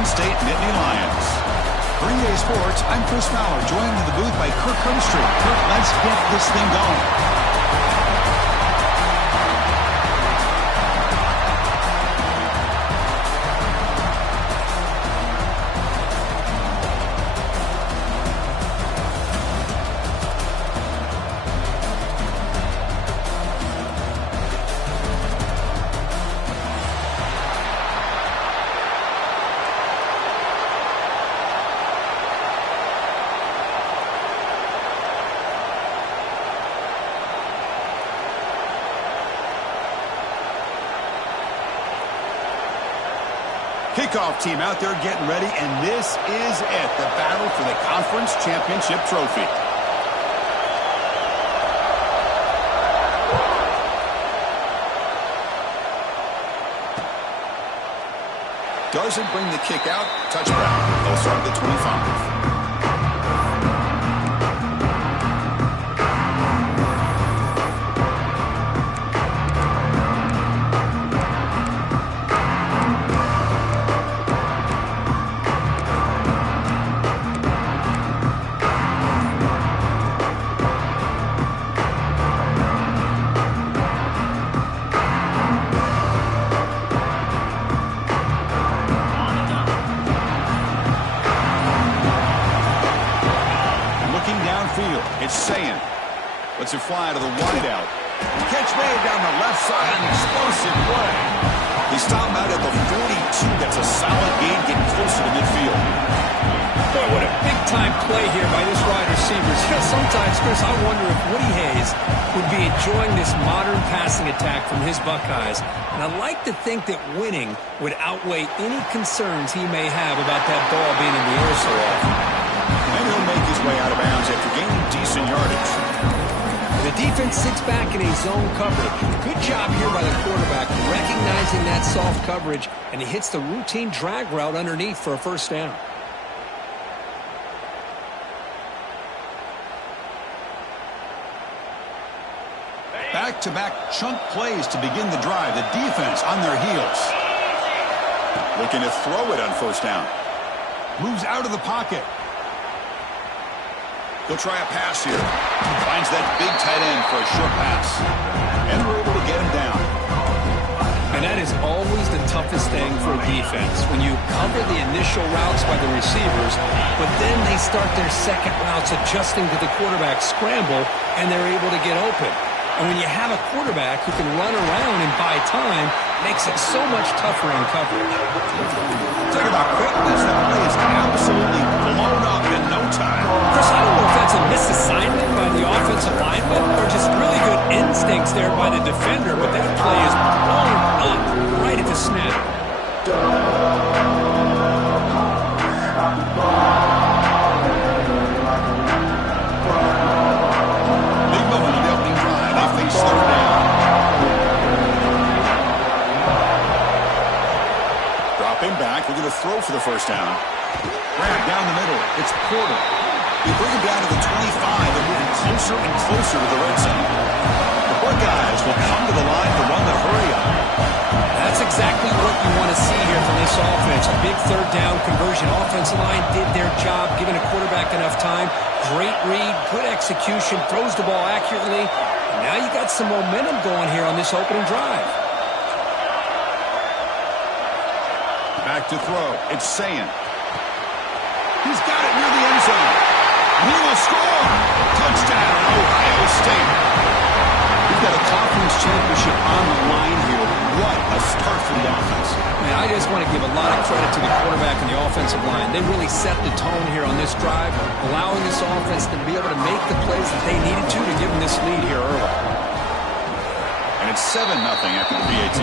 Penn State Nittany Lions. For EA Sports, I'm Chris Fowler, joined in the booth by Kirk Herbstreit. Kirk, let's get this thing going. Kickoff team out there getting ready, and this is it, the battle for the conference championship trophy. Doesn't bring the kick out. Touchdown. They'll start at the 25. Lets it fly to the wideout. Catch made down the left side. An explosive play. He stopped out at the 42. That's a solid gain, getting closer to midfield. Boy, what a big-time play here by this wide receiver. Sometimes, Chris, I wonder if Woody Hayes would be enjoying this modern passing attack from his Buckeyes. And I like to think that winning would outweigh any concerns he may have about that ball being in the air so often. And he'll make his way out of bounds after gaining decent yardage. The defense sits back in a zone coverage. Good job here by the quarterback, recognizing that soft coverage, and he hits the routine drag route underneath for a first down. Back-to-back chunk plays to begin the drive. The defense on their heels. Looking to throw it on first down. Moves out of the pocket. He'll try a pass here. Finds that big tight end for a short pass. And we're able to get him down. And that is always the toughest thing for a defense. When you cover the initial routes by the receivers, but then they start their second routes adjusting to the quarterback scramble, and they're able to get open. And when you have a quarterback who can run around and buy time, it makes it so much tougher in coverage. Talk about quickness. That play is absolutely blown up in no time. Chris, I don't know if that's a misassignment by the offensive lineman or just really good instincts there by the defender, but that play is blown up right at the snap. Big moment on the opening drive. They face third down. Dropping back, we're going to throw for the first down. Grab down the middle. It's Porter. They bring him down to the 25 and moving closer and closer to the red zone. The Buckeyes will come to the line to run the hurry-up. That's exactly what you want to see here from this offense. A big third down conversion. Offensive line did their job, giving a quarterback enough time. Great read, good execution, throws the ball accurately. And now you got some momentum going here on this opening drive. Back to throw. It's Sayin. He's got it near the end zone. He will score. Touchdown, Ohio State. We've got a conference championship on the line here. What a start for the offense. Man, I just want to give a lot of credit to the quarterback and the offensive line. They really set the tone here on this drive, allowing this offense to be able to make the plays that they needed to give them this lead here early. And it's 7-0 after the PAT.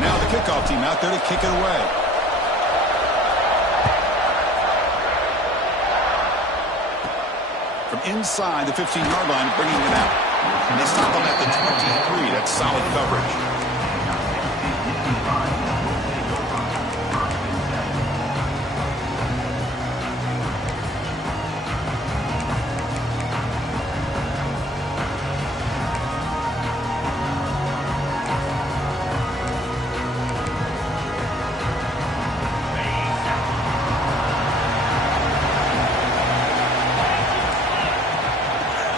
Now the kickoff team out there to kick it away. From inside the 15-yard line, bringing it out. And they stop them at the 23. That's solid coverage.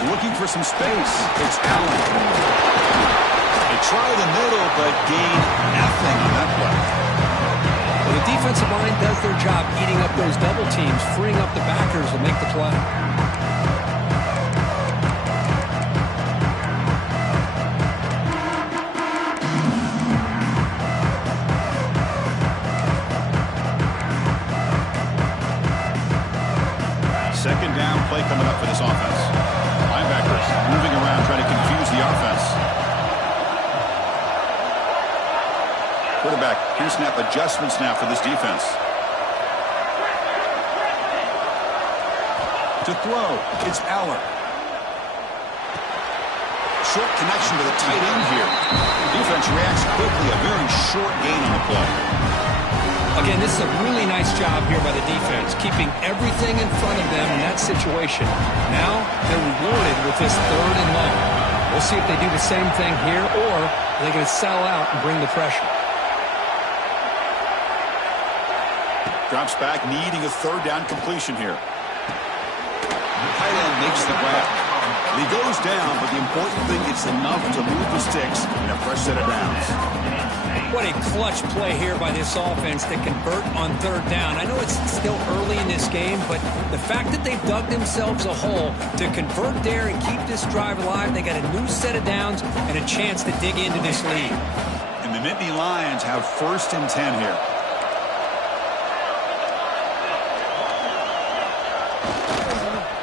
Looking for some space. It's Allen. They try the middle, but gain nothing on that play. Well, the defensive line does their job eating up those double teams, freeing up the backers to make the play. Second down play coming up for this offense. Linebackers moving around, trying to confuse the offense. Quarterback, pre-snap adjustments now for this defense. To throw, it's Aller. Short connection to the tight end here. Defense reacts quickly, a very short gain on the play. Again, this is a really nice job here by the defense, keeping everything in front of them in that situation. Now, they're rewarded with this 3rd and long. We'll see if they do the same thing here, or are they going to sell out and bring the pressure. Drops back, needing a 3rd down completion here. Tight end makes the grab. He goes down, but the important thing, it's enough to move the sticks in a fresh set of downs. What a clutch play here by this offense to convert on 3rd down. I know it's still early in this game, but the fact that they've dug themselves a hole to convert there and keep this drive alive, they got a new set of downs and a chance to dig into this lead. And the Nittany Lions have 1st and 10 here.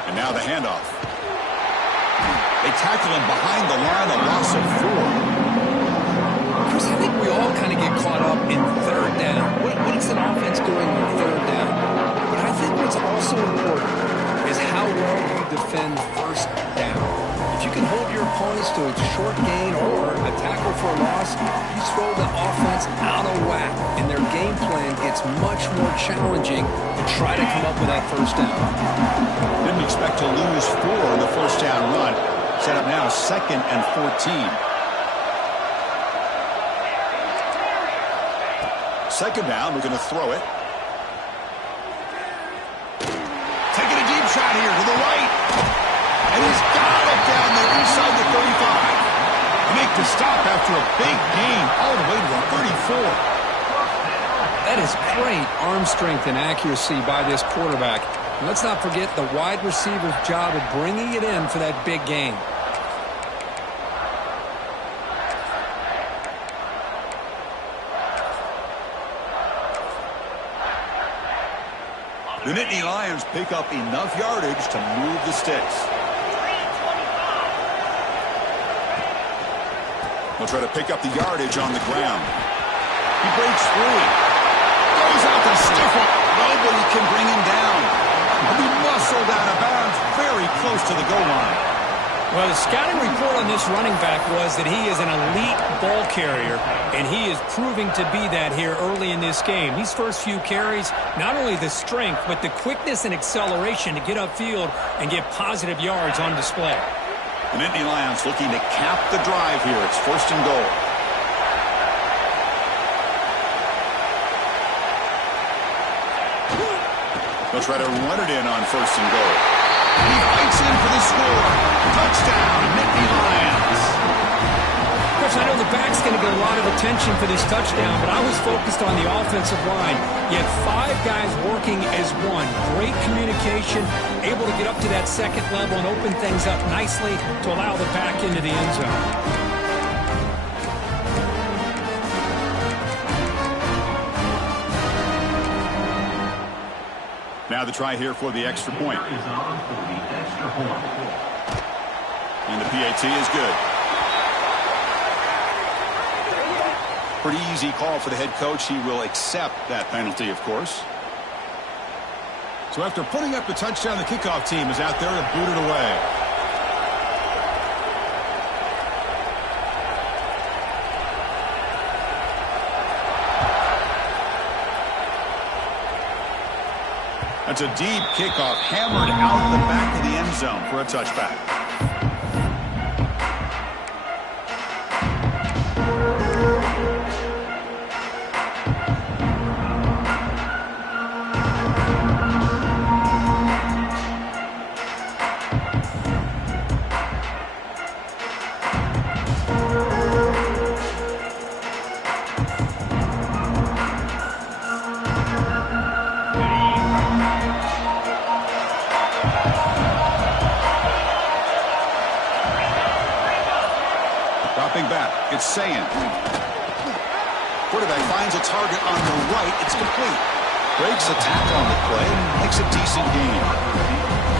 And now the handoff. They tackle him behind the line, a loss of 4. Chris, I think we all kind of get caught up in 3rd down. What is an offense doing on 3rd down? But I think what's also important is how well you defend 1st down. If you can hold your opponents to a short gain or a tackle for a loss, you throw the offense out of whack, and their game plan gets much more challenging to try to come up with that 1st down. Didn't expect to lose 4 in the 1st down run. Set up now 2nd and 14. 2nd down, we're going to throw it. Taking a deep shot here to the right. And he's got it down there inside the 35. To make the stop after a big gain all the way to the 34. That is great arm strength and accuracy by this quarterback. And let's not forget the wide receiver's job of bringing it in for that big gain. The Nittany Lions pick up enough yardage to move the sticks. They'll try to pick up the yardage on the ground. He breaks free. Goes out to stiff it. Nobody can bring him down. He'll be muscled out of bounds very close to the goal line. Well, the scouting report on this running back was that he is an elite ball carrier, and he is proving to be that here early in this game. These first few carries, not only the strength, but the quickness and acceleration to get upfield and get positive yards on display. The Nittany Lions looking to cap the drive here. It's 1st and goal. They'll try to run it in on 1st and goal. He fights in for the score. Touchdown, Nittany Lions. Chris, I know the back's going to get a lot of attention for this touchdown, but I was focused on the offensive line. You had 5 guys working as one. Great communication, able to get up to that 2nd level and open things up nicely to allow the back into the end zone. Now the try here for the extra point. And the PAT is good. Pretty easy call for the head coach. He will accept that penalty, of course. So after putting up the touchdown, the kickoff team is out there to boot it away. That's a deep kickoff, hammered out the back of the end zone for a touchback. Dropping back, it's Sayan. Quarterback finds a target on the right. It's complete. Breaks a tackle on the play and makes a decent gain.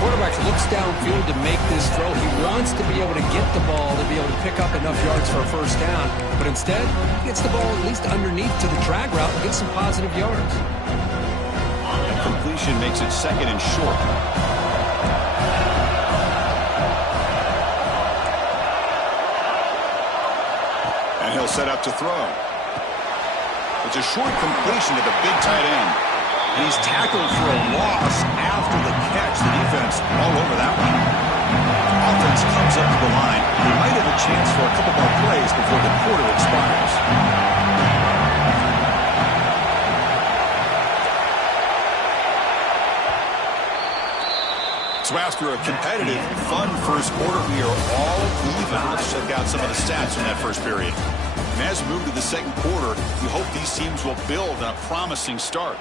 Quarterback looks downfield to make this throw. He wants to be able to get the ball to be able to pick up enough yards for a first down. But instead, he gets the ball at least underneath to the drag route and gets some positive yards. And completion makes it second and short. And he'll set up to throw. It's a short completion to the big tight end. And he's tackled for a loss after the catch. The defense all over that one. Offense comes up to the line. They might have a chance for a couple more plays before the quarter expires. So after a competitive, fun first quarter, we are all even. Let's check out some of the stats from that first period. And as we move to the second quarter, we hope these teams will build on a promising start.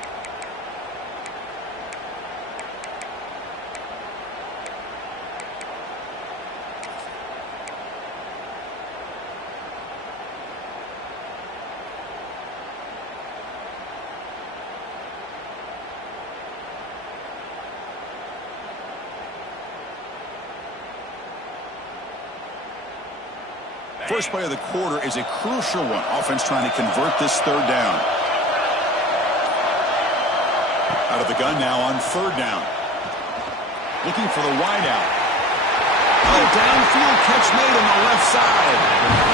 First play of the quarter is a crucial one. Offense trying to convert this third down. Out of the gun now on third down. Looking for the wide out. Oh, downfield catch made on the left side.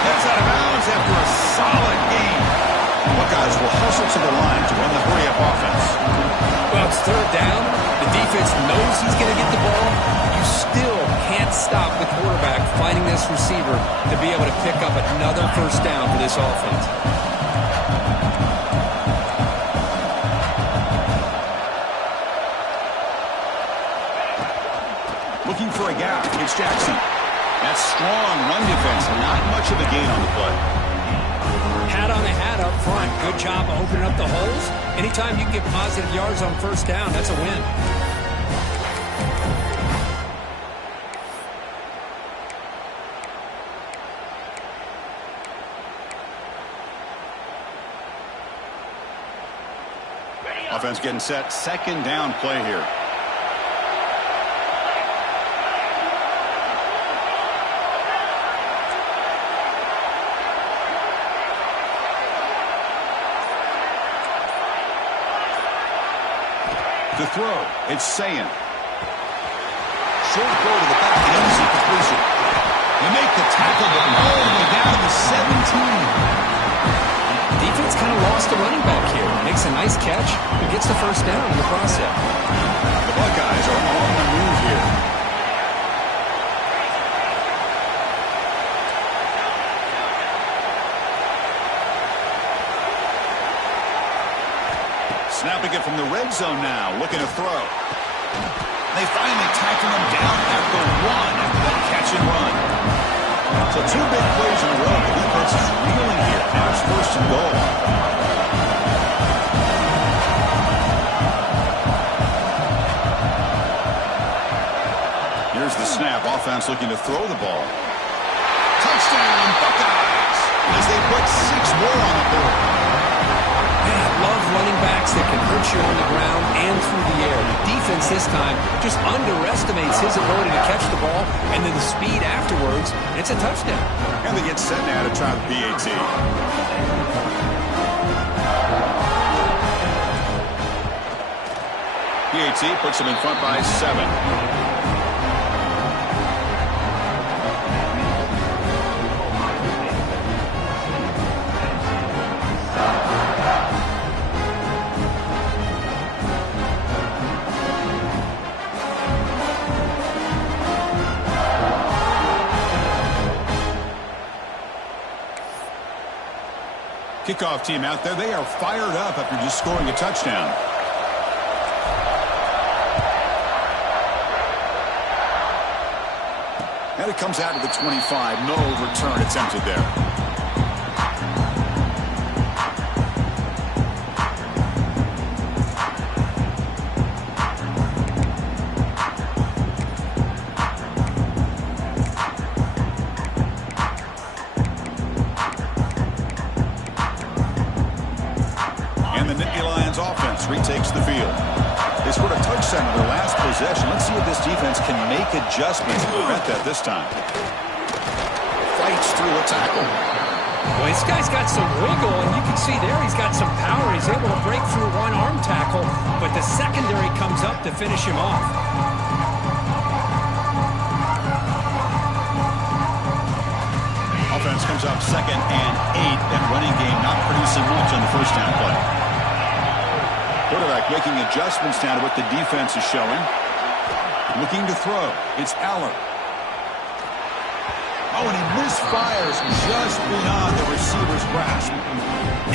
That's out of bounds after a solid gain. Buckeyes will hustle to the line to run the hurry-up offense. Well, it's third down. The defense knows he's going to get the ball. You still can't stop the quarterback finding this receiver to be able to pick up another first down for this offense. Looking for a gap. It's Jackson. That's strong run defense. Not much of a gain on the play. Hat on the hat up front. Good job opening up the holes. Anytime you can get positive yards on first down, that's a win. Offense getting set. Second down play here. The throw, it's Sayan. Short throw to the back, an easy completion. They make the tackle, but all the way down to the 17. Defense kind of lost the running back here. Makes a nice catch, but gets the first down in the process. The Buckeyes are on the move here. Snapping it from the red zone now, looking to throw. They finally tackle him down at the one after that catch and run. So two big plays in a row. The defense is reeling here. Now it's first and goal. Here's the snap. Offense looking to throw the ball. Touchdown, Buckeyes, as they put 6 more on the board. Man, I love running backs that can hurt you on the ground and through the air. The defense this time just underestimates his ability to catch the ball, and then the speed afterwards, it's a touchdown. And they get set now to try the PAT. PAT puts them in front by 7. Kickoff team out there, they are fired up after just scoring a touchdown. And it comes out to the 25. No return attempted there. Retakes the field. They scored a touchdown in their last possession. Let's see if this defense can make adjustments to prevent that this time. Fights through a tackle. Well, this guy's got some wiggle, and you can see there he's got some power. He's able to break through one arm tackle, but the secondary comes up to finish him off. Offense comes up 2nd and 8, and running game not producing much on the first down play. Quarterback making adjustments now to what the defense is showing. Looking to throw. It's Aller. Oh, and he misfires just beyond the receiver's grasp.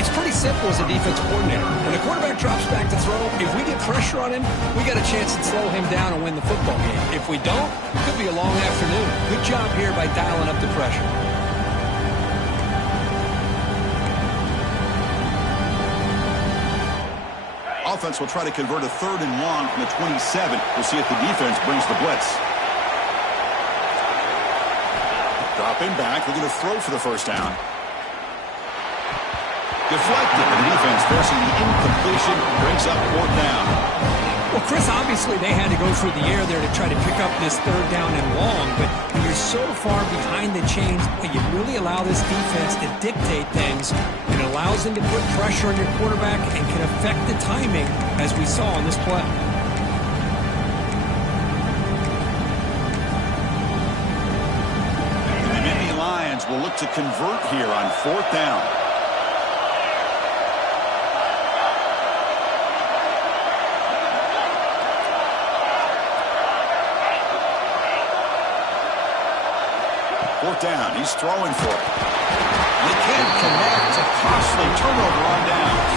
It's pretty simple as a defense coordinator. When the quarterback drops back to throw, if we get pressure on him, we got a chance to slow him down and win the football game. If we don't, it could be a long afternoon. Good job here by dialing up the pressure. Offense will try to convert a 3rd and long from the 27. We'll see if the defense brings the blitz. Dropping back, looking to throw for the first down. Deflected, and the defense forcing the incompletion, brings up 4th down. Well, Chris, obviously they had to go through the air there to try to pick up this 3rd down and long, but when you're so far behind the chains, you really allow this defense to dictate things. It allows them to put pressure on your quarterback and can affect the timing, as we saw on this play. And the Nittany Lions will look to convert here on 4th down. Fourth down, he's throwing for it. They can't connect. A costly turnover on downs.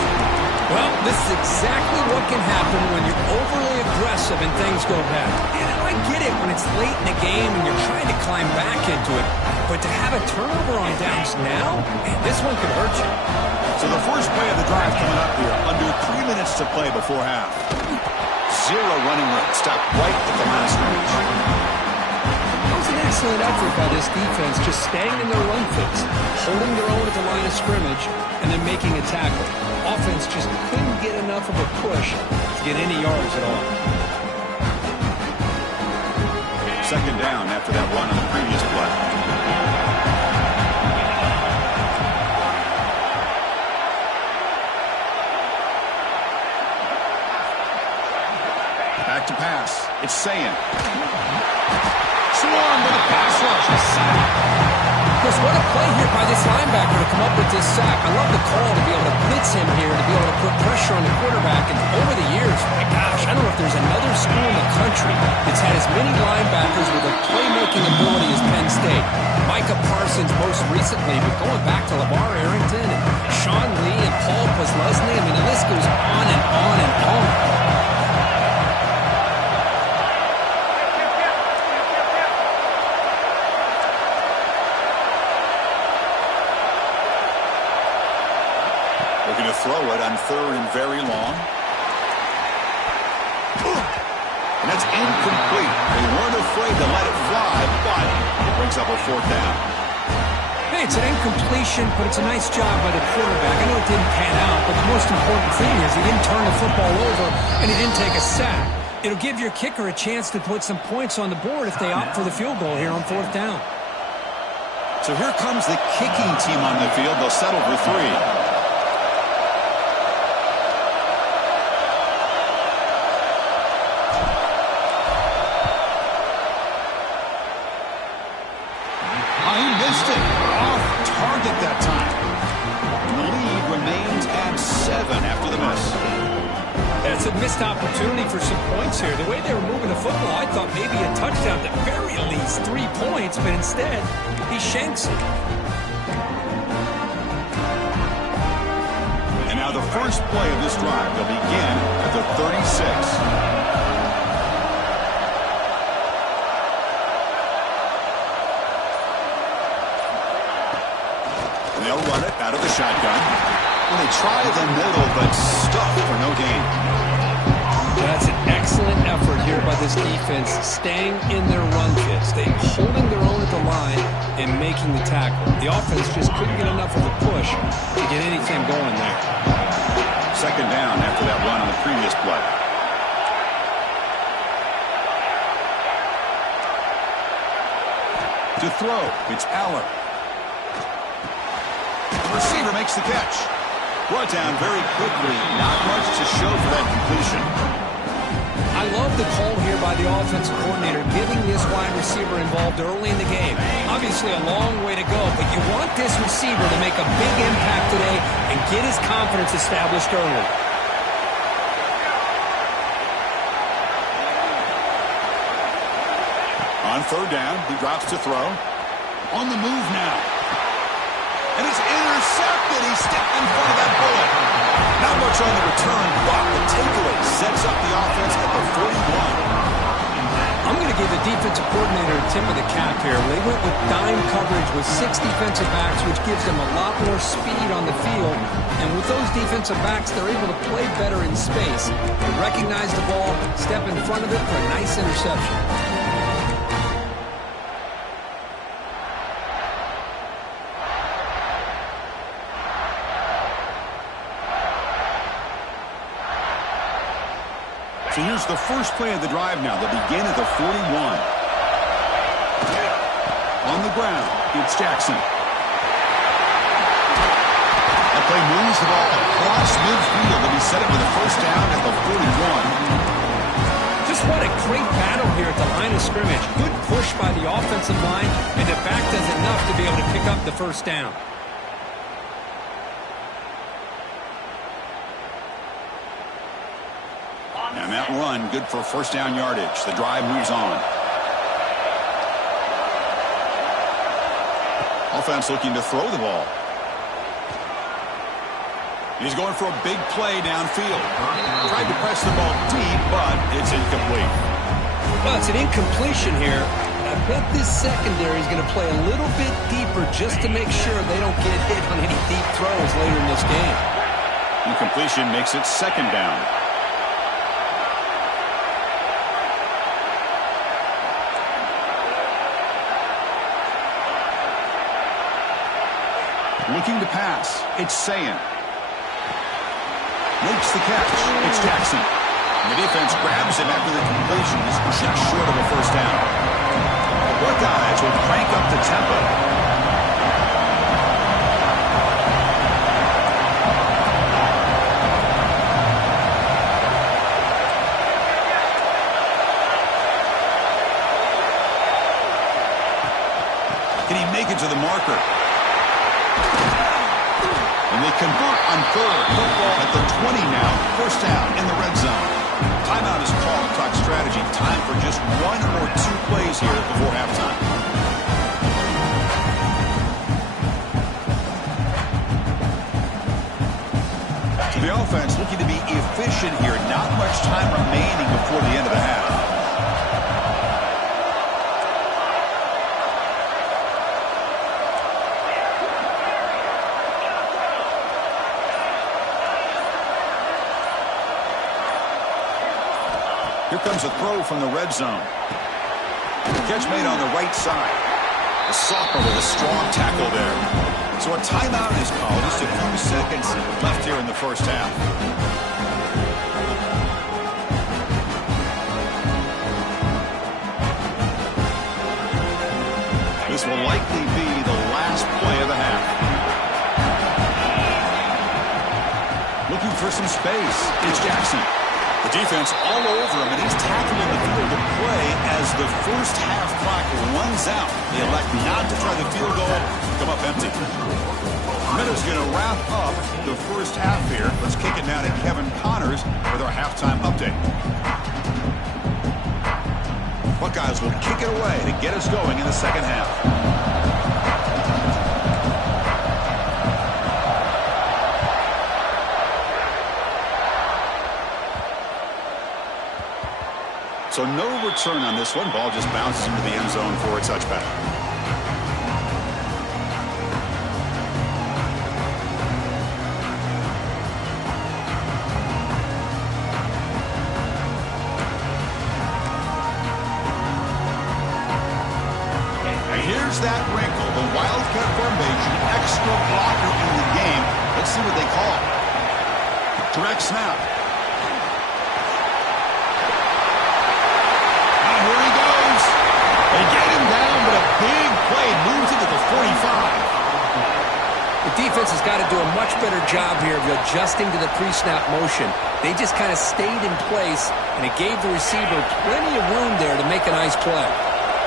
Well, this is exactly what can happen when you're overly aggressive and things go bad. And I get it when it's late in the game and you're trying to climb back into it. But to have a turnover on downs now, man, this one could hurt you. So the first play of the drive coming up here. Under 3 minutes to play before half. 0 running room. Stopped right at the line of scrimmage. Excellent effort by this defense, just staying in their run fits, holding their own at the line of scrimmage, and then making a tackle. Offense just couldn't get enough of a push to get any yards at all. 2nd down after that run on the previous play. Back to pass. It's Sayin. Swarmed with a pass rush. Chris, what a play here by this linebacker to come up with this sack. I love the call to be able to blitz him here, to be able to put pressure on the quarterback. And over the years, my gosh, I don't know if there's another school in the country that's had as many linebackers with a playmaking ability as Penn State. Micah Parsons most recently, but going back to LeVar Arrington and Sean Lee and Paul Posluszny, I mean, the list goes on and on and on. Looking to throw it on 3rd and very long. And that's incomplete. They weren't afraid to let it fly, but it brings up a 4th down. Hey, it's an incompletion, but it's a nice job by the quarterback. I know it didn't pan out, but the most important thing is he didn't turn the football over and he didn't take a sack. It'll give your kicker a chance to put some points on the board if they opt for the field goal here on 4th down. So here comes the kicking team on the field. They'll settle for 3. That time. And the lead remains at 7 after the miss. That's a missed opportunity for some points here. The way they were moving the football, I thought maybe a touchdown, at the very least 3 points, but instead, he shanks it. first play of this drive. They'll begin at the 36. They'll run it out of the shotgun. And they try the middle, but stuffed for no gain. That's an excellent effort here by this defense, staying in their run fit, staying holding their own at the line and making the tackle. The offense just couldn't get enough of a push to get anything going there. Second down after that run on the previous play. To throw, it's Aller. Receiver makes the catch. Brought down very quickly. Not much to show for that completion. I love the call here by the offensive coordinator, getting this wide receiver involved early in the game. Obviously a long way to go, but you want this receiver to make a big impact today and get his confidence established early. On third down, he drops to throw. On the move now. And it's intercepted. He stepped in front of that bullet. Not much on the return, but the takeaway sets up the offense at the 41. I'm going to give the defensive coordinator a tip of the cap here. They went with dime coverage with 6 defensive backs, which gives them a lot more speed on the field. And with those defensive backs, they're able to play better in space. They recognize the ball, step in front of it for a nice interception. So here's the first play of the drive now. They'll begin at the 41. On the ground, it's Jackson. That play moves the ball across midfield. They'll be set up with a first down at the 41. Just what a great battle here at the line of scrimmage. Good push by the offensive line, and the back does enough to be able to pick up the first down. And that run, good for first down yardage. The drive moves on. Offense looking to throw the ball. He's going for a big play downfield. Tried to press the ball deep, but it's incomplete. Well, it's an incompletion here. I bet this secondary is going to play a little bit deeper just to make sure they don't get hit on any deep throws later in this game. Incompletion makes it second down. Looking to pass. It's Sayan. Makes the catch. It's Jackson. And the defense grabs him after the completion. He's just short of a first down. The Buckeyes will crank up the tempo. Can he make it to the marker? And they convert on third. Football at the 20 now. First down in the red zone. Timeout is called. Talk strategy. Time for just 1 or 2 plays here before halftime. So the offense looking to be efficient here. Not much time remaining before the end of the half. Here comes a throw from the red zone. Catch made on the right side. A soccer with a strong tackle there. So a timeout is called. Just a few seconds left here in the first half. This will likely be the last play of the half. Looking for some space. It's Jackson. The defense all over him, and he's tackling the field of play as the first half clock runs out. They elect not to try the field goal, come up empty. Minutes going to wrap up the first half here. Let's kick it now to Kevin Connors with our halftime update. Buckeyes will kick it away to get us going in the second half. So no return on this one. Ball just bounces into the end zone for a touchback. Here's that wrinkle, the Wildcat formation, extra blocker in the game. Let's see what they call. Direct snap. And here he goes. They get him down, but a big play moves it to the 45. The defense has got to do a much better job here of adjusting to the pre-snap motion. They just kind of stayed in place, and it gave the receiver plenty of room there to make a nice play.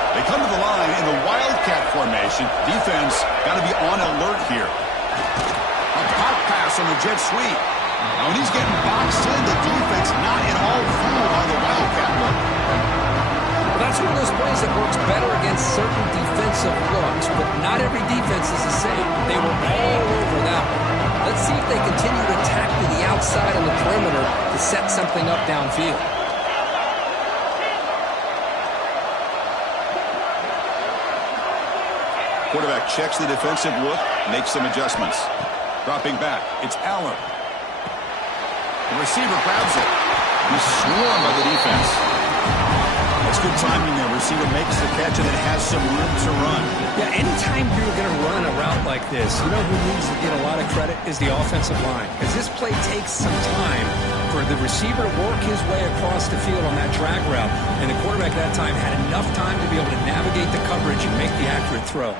They come to the line in the Wildcat formation. Defense got to be on alert here. A pop pass on the jet sweep. Now, when he's getting boxed in, the defense not at all fooled by the Wildcat look. Well, that's one of those plays that works better against certain defensive looks, but not every defense is the same. They were all over that one. Let's see if they continue to attack to the outside on the perimeter to set something up downfield. Quarterback checks the defensive look, makes some adjustments. Dropping back, it's Allen. The receiver grabs it. He's swarmed by the defense. That's good timing there. Receiver makes the catch and it has some room to run. Yeah, anytime you're going to run a route like this, you know who needs to get a lot of credit is the offensive line. Because this play takes some time for the receiver to work his way across the field on that drag route. And the quarterback at that time had enough time to be able to navigate the coverage and make the accurate throw.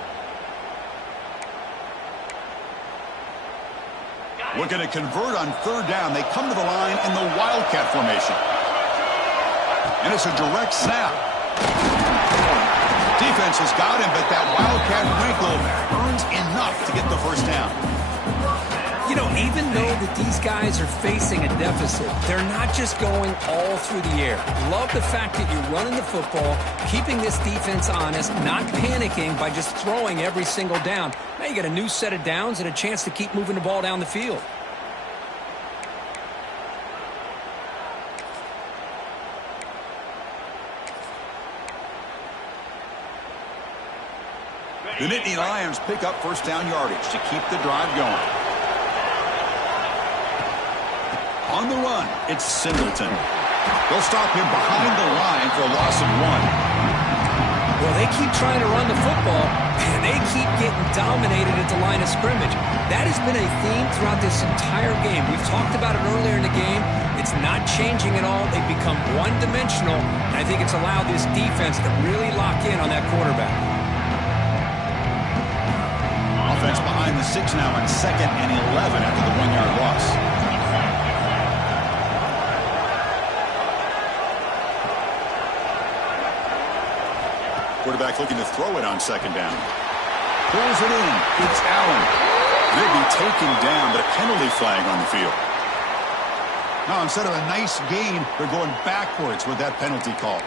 Looking to convert on third down. They come to the line in the Wildcat formation. And it's a direct snap. Defense has got him, but that Wildcat wrinkle earns enough to get the first down. You know, even though that these guys are facing a deficit, they're not just going all through the air. Love the fact that you're running the football, keeping this defense honest, not panicking by just throwing every single down. Now you got a new set of downs and a chance to keep moving the ball down the field. The Nittany Lions pick up first down yardage to keep the drive going. On the run, it's Singleton. They'll stop him behind the line for a loss of 1. Well, they keep trying to run the football, and they keep getting dominated at the line of scrimmage. That has been a theme throughout this entire game. We've talked about it earlier in the game. It's not changing at all. They've become one-dimensional, and I think it's allowed this defense to really lock in on that quarterback. Offense behind the 6 now on 2nd and 11 after the 1-yard loss. Quarterback looking to throw it on 2nd down. Pulls it in. It's Allen. They'll be taken down, but a penalty flag on the field. Now, instead of a nice gain, they're going backwards with that penalty call.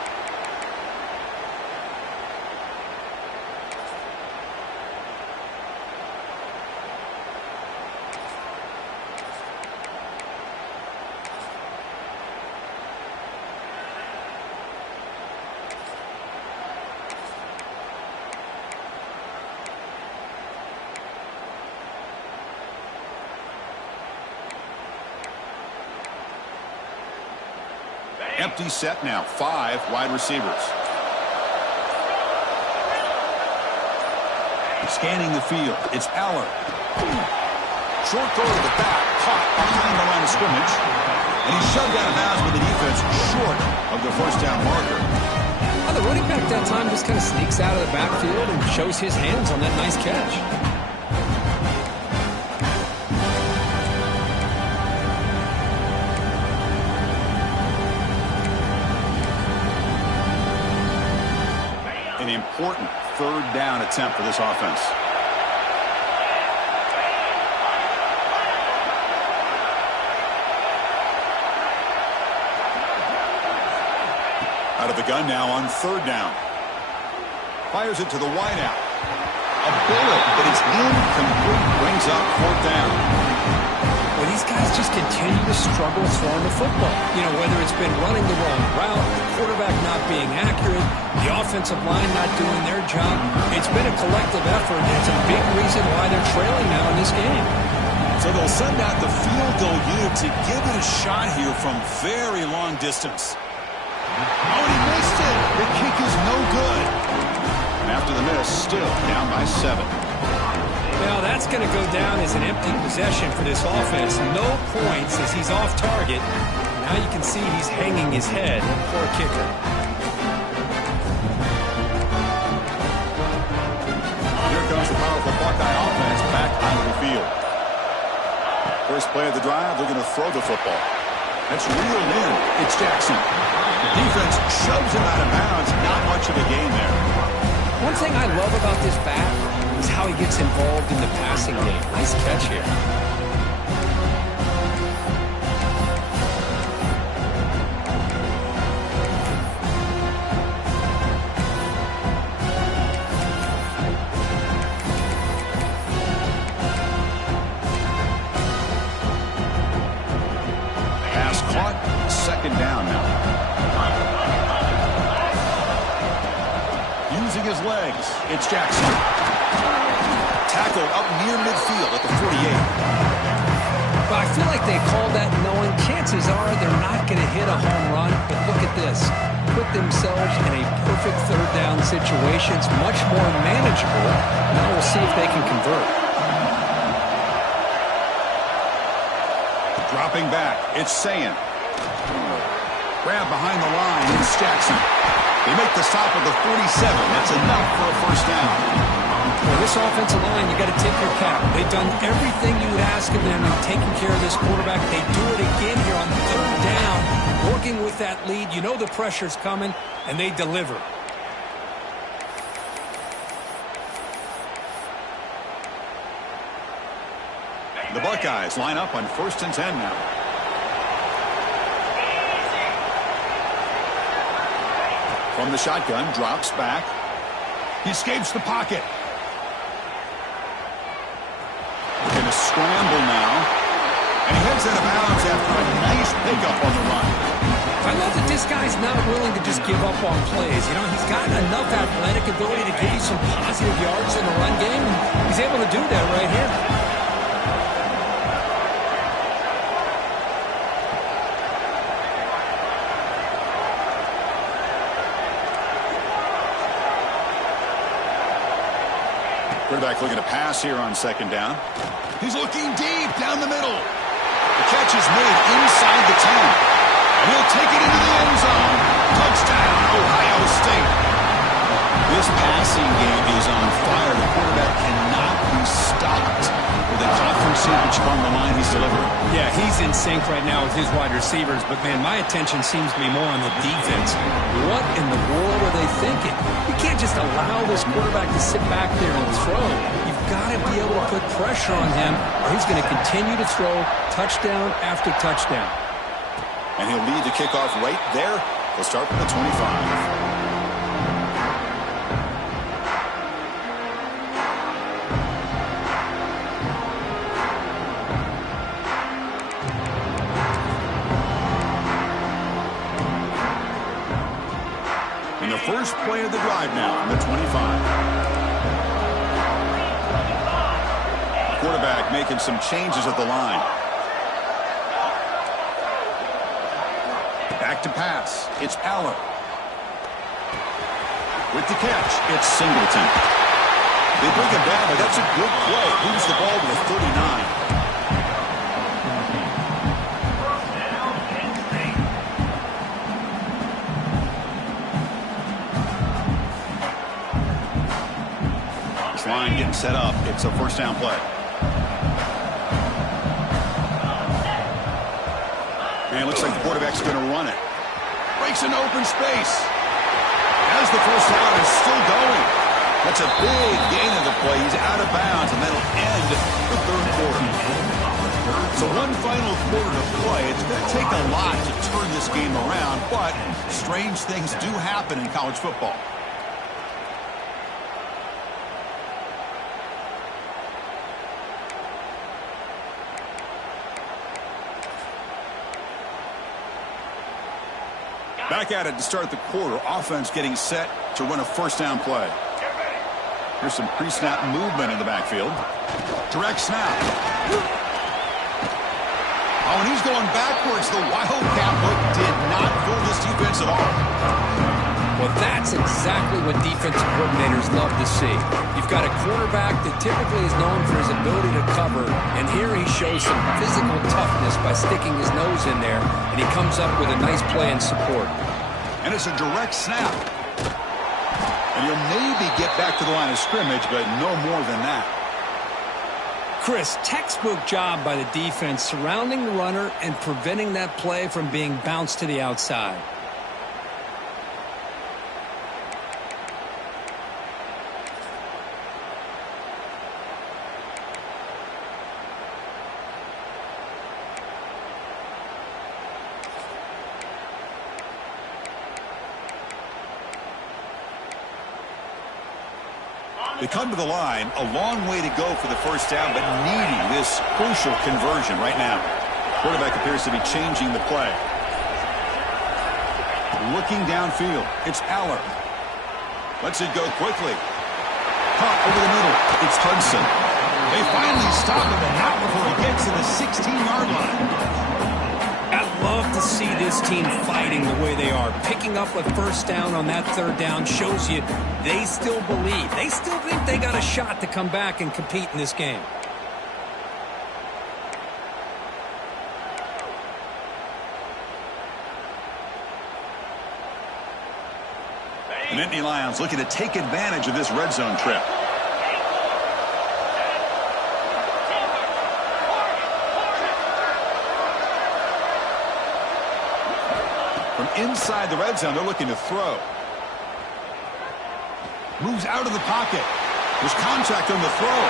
Empty set now. 5 wide receivers. Scanning the field. It's Aller. Short throw to the back. Caught behind the line of scrimmage. And he's shoved out of bounds with the defense short of the first down marker. Well, the running back that time just kind of sneaks out of the backfield and shows his hands on that nice catch. An important third down attempt for this offense. Out of the gun now on 3rd down. Fires it to the wideout. A bullet, but it's incomplete. Brings up 4th down. Well, Well, these guys just continue to struggle throwing the football. You know, whether it's been running the wrong route, the quarterback not being accurate, the offensive line not doing their job. It's been a collective effort, and it's a big reason why they're trailing now in this game. So they'll send out the field goal unit to give it a shot here from very long distance. Oh, he missed it. The kick is no good. And after the miss, still down by 7. Now that's going to go down as an empty possession for this offense. No points as he's off target. Now you can see he's hanging his head. Poor kicker. Here comes the powerful Buckeye offense back onto the field. First play of the drive, they're going to throw the football. That's reeled in. It's Jackson. Defense shoves him out of bounds. Not much of a gain there. One thing I love about this back is how he gets involved in the passing game. Nice catch here. Pass caught. Second down now. Using his legs, it's Jackson. Tackled up near midfield at the 48. But I feel like they called that knowing chances are they're not going to hit a home run. But look at this. Put themselves in a perfect third down situation. It's much more manageable. Now we'll see if they can convert. Dropping back, it's Sayin. Grab behind the line, it's Jackson. They make the stop at the 47. That's enough for a first down. Well, this offensive line, you got to tip your cap. They've done everything you would ask of them in taking care of this quarterback. They do it again here on the third down, working with that lead. You know the pressure's coming, and they deliver. The Buckeyes line up on 1st and 10 now. From the shotgun, drops back. He escapes the pocket. Going to scramble now. And he heads out of bounds after a nice pickup on the run. I love that this guy's not willing to just give up on plays. You know, he's got enough athletic ability to give you some positive yards in the run game, and he's able to do that right here. Quarterback looking to pass here on 2nd down. He's looking deep down the middle. The catch is made inside the 10. And he'll take it into the end zone. Touchdown, Ohio State. This passing game is on fire. The quarterback cannot be stopped. With a conference championship on the line, he's delivering. Yeah, he's in sync right now with his wide receivers. But, man, my attention seems to be more on the defense. What in the world are they thinking? You can't just allow this quarterback to sit back there and throw. You've got to be able to put pressure on him, or he's going to continue to throw touchdown after touchdown. And he'll lead the kickoff right there. He'll start from the 25. First play of the drive now on the 25. Quarterback making some changes at the line. Back to pass. It's Allen. With the catch, it's Singleton. They bring it down, but that's a good play. Moves the ball to the 39. Line getting set up. It's a first down play. And it looks like the quarterback's going to run it. Breaks an open space. As the first down is still going. That's a big gain of the play. He's out of bounds, and that'll end the third quarter. So one final quarter to play. It's going to take a lot to turn this game around, but strange things do happen in college football. Back at it to start the quarter. Offense getting set to run a first down play. Here's some pre-snap movement in the backfield. Direct snap. Oh, and he's going backwards. The Wildcat look did not fool this defense at all. Well, that's exactly what defensive coordinators love to see. You've got a quarterback that typically is known for his ability to cover, and here he shows some physical toughness by sticking his nose in there, and he comes up with a nice play and support. And it's a direct snap. And he'll maybe get back to the line of scrimmage, but no more than that. Chris, textbook job by the defense surrounding the runner and preventing that play from being bounced to the outside. They come to the line, a long way to go for the first down, but needing this crucial conversion right now. Quarterback appears to be changing the play. Looking downfield, it's Aller. Lets it go quickly. Caught over the middle, it's Hudson. They finally stop him, and not before he gets to the 16-yard line. I love to see this team fighting the way they are. Picking up a first down on that third down shows you they still believe. They still think they got a shot to come back and compete in this game. The Nittany Lions looking to take advantage of this red zone trip. From inside the red zone, they're looking to throw. Moves out of the pocket. There's contact on the throw.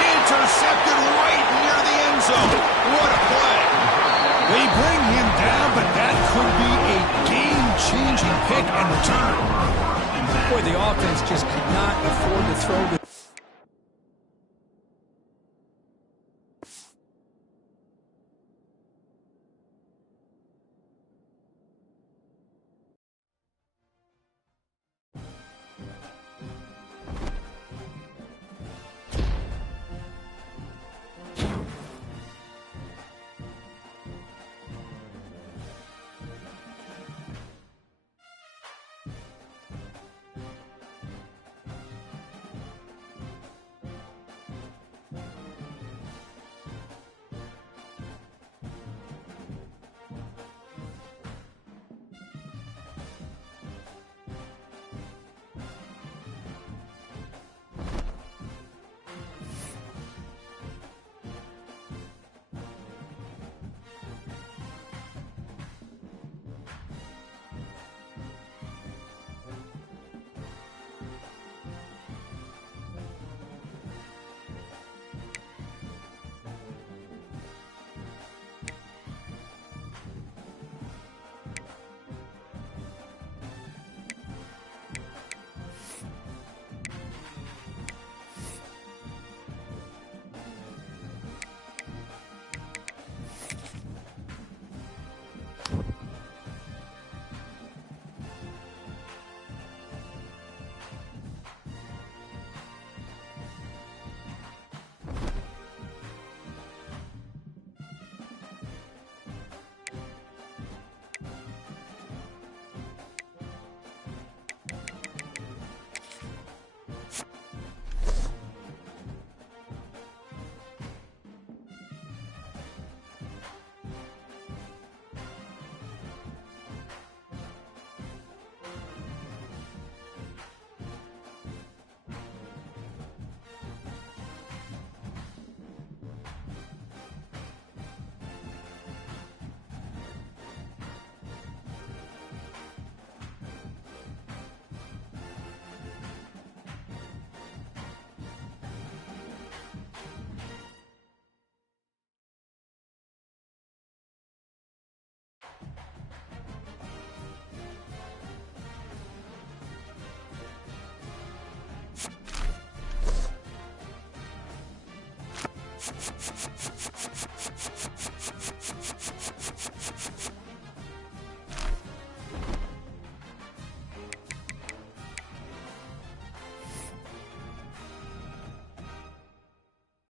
Intercepted right near the end zone. What a play. They bring him down, but that could be a game-changing pick and return. Boy, the offense just could not afford to throw the